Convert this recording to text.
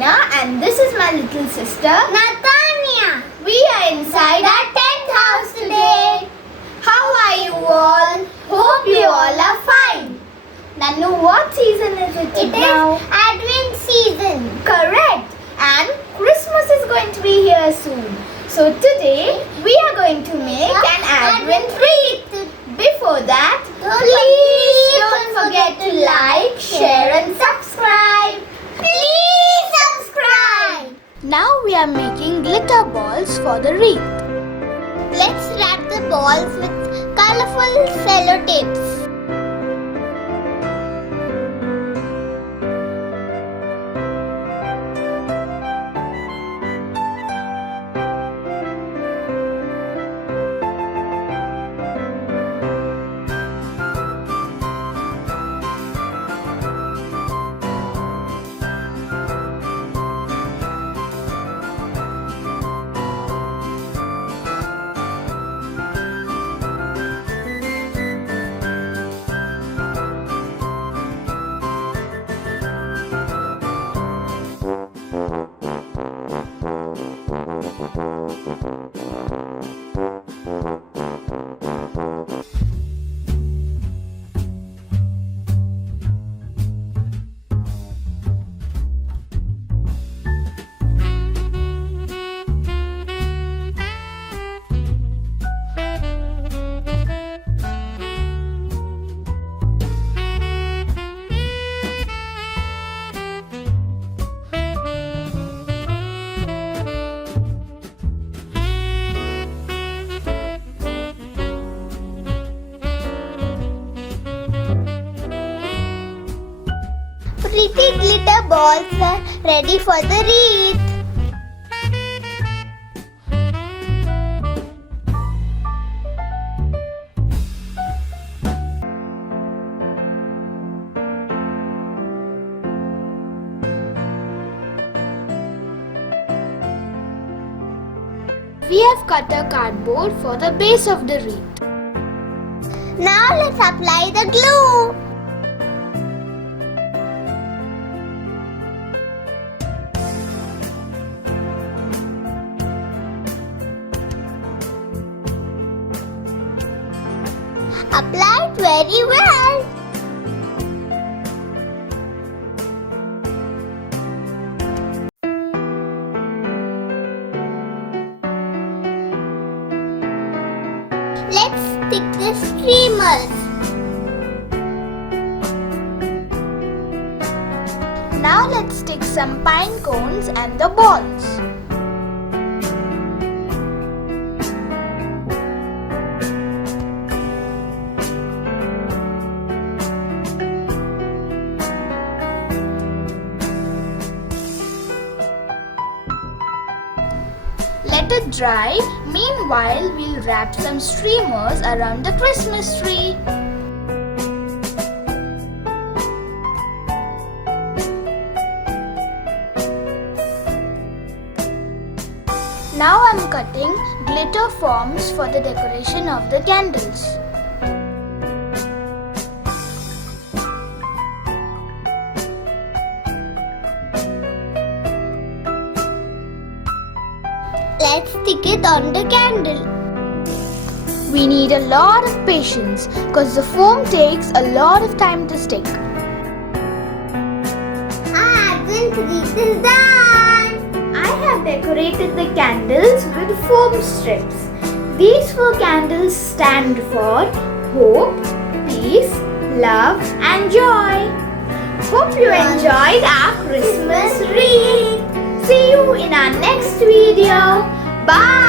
Tina and this is my little sister Natanya. We are inside our 10th house today. How are you all? Hope you all are fine. Nanu, what season is it now? It is Advent season. Correct. And Christmas is going to be here soon. So today we are going to make an Advent wreath. Before that, please don't forget to like, share and subscribe. Please subscribe. Now we are making glitter balls for the wreath. Let's wrap the balls with colorful cellotapes. Pretty glitter balls are ready for the wreath. We have cut a cardboard for the base of the wreath. Now let's apply the glue. Apply it very well. Let's stick the streamers. Now let's stick some pine cones and the balls. Let it dry. Meanwhile, we'll wrap some streamers around the Christmas tree. Now I'm cutting glitter forms for the decoration of the candles. Let's stick it on the candle. We need a lot of patience because the foam takes a lot of time to stick. Advent wreath is done. I have decorated the candles with foam strips. These 4 candles stand for hope, peace, love and joy. Hope you enjoyed our Christmas wreath. See you in our next video. Bye.